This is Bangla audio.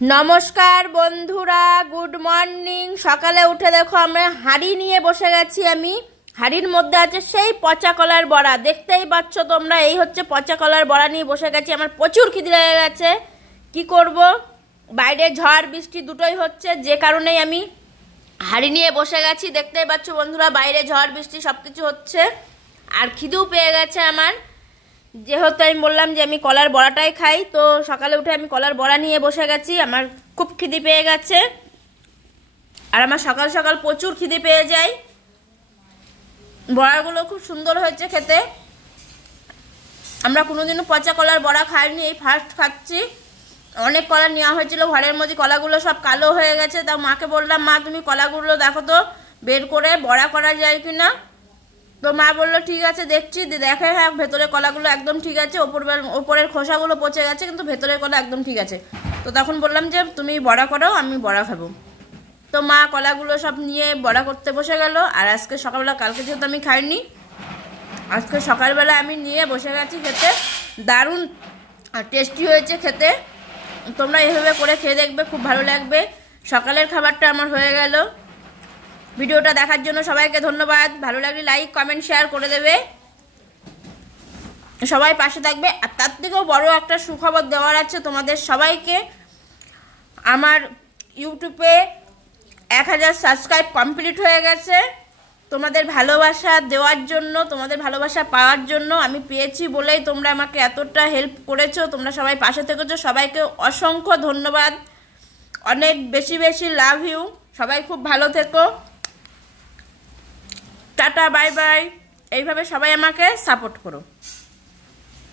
নমস্কার বন্ধুরা, গুড মর্নিং। সকালে উঠে দেখো আমরা হাঁড়ি নিয়ে বসে গেছি। আমি হাঁড়ির মধ্যে আছে সেই পচা কলার বড়া, দেখতেই পাচ্ছ তোমরা। এই হচ্ছে পচা কলার বড়া নিয়ে বসে গেছি। আমার প্রচুর খিদে লেগে গেছে, কি করব, বাইরে ঝড় বৃষ্টি দুটোই হচ্ছে, যে কারণেই আমি হাঁড়ি নিয়ে বসে গেছি। দেখতেই পাচ্ছ বন্ধুরা, বাইরে ঝড় বৃষ্টি সব কিছু হচ্ছে, আর খিদেও পেয়ে গেছে আমার। যেহেতু আমি বললাম যে আমি কলার বড়াটাই খাই, তো সকালে উঠে আমি কলার বড়া নিয়ে বসে গেছি। আমার খুব খিদে পেয়ে গেছে, আর আমার সকাল সকাল প্রচুর খিদে পেয়ে যায়। বড়াগুলো খুব সুন্দর হয়েছে খেতে। আমরা কোনোদিনও পচা কলার বড়া খাইনি, এই ফার্স্ট খাচ্ছি। অনেক কলা নেওয়া হয়েছিল ঘরের মধ্যে, কলাগুলো সব কালো হয়ে গেছে। তাও মাকে বললাম, মা তুমি কলাগুলো দেখো তো বের করে বড়া করা যায় কিনা। তো মা বললো ঠিক আছে দেখছি। দেখে হ্যাঁ, ভেতরের কলাগুলো একদম ঠিক আছে, ওপরের খোসাগুলো পচে গেছে, কিন্তু ভেতরের কলা একদম ঠিক আছে। তো তখন বললাম যে তুমি বড়া করো, আমি বড়া খাবো। তো মা কলাগুলো সব নিয়ে বড়া করতে বসে গেল। আর আজকে সকালবেলা, কালকে যেহেতু আমি খাইনি, আজকে সকালবেলা আমি নিয়ে বসে গেছি খেতে। দারুণ টেস্টি হয়েছে খেতে। তোমরা এভাবে করে খেয়ে দেখবে, খুব ভালো লাগবে। সকালের খাবারটা আমার হয়ে গেল। ভিডিওটা দেখার জন্য সবাইকে ধন্যবাদ। ভালো লাগলে লাইক কমেন্ট শেয়ার করে দেবে, সবাই পাশে থাকবে। আর তার থেকেও বড় একটা সুখবর দেওয়ার আছে তোমাদের সবাইকে। আমার ইউটিউবে 1000 সাবস্ক্রাইব কমপ্লিট হয়ে গেছে। তোমাদের ভালোবাসা দেওয়ার জন্য, তোমাদের ভালোবাসা পাওয়ার জন্য, আমি পেয়েছি বলেই তোমরা আমাকে এতটা হেল্প করেছো, তোমরা সবাই পাশে থেকেছো। সবাইকে অসংখ্য ধন্যবাদ, অনেক বেশি বেশি লাভ ইউ। সবাই খুব ভালো থেকো, টাটা বাই বাই। এইভাবে সবাই আমাকে সাপোর্ট করো।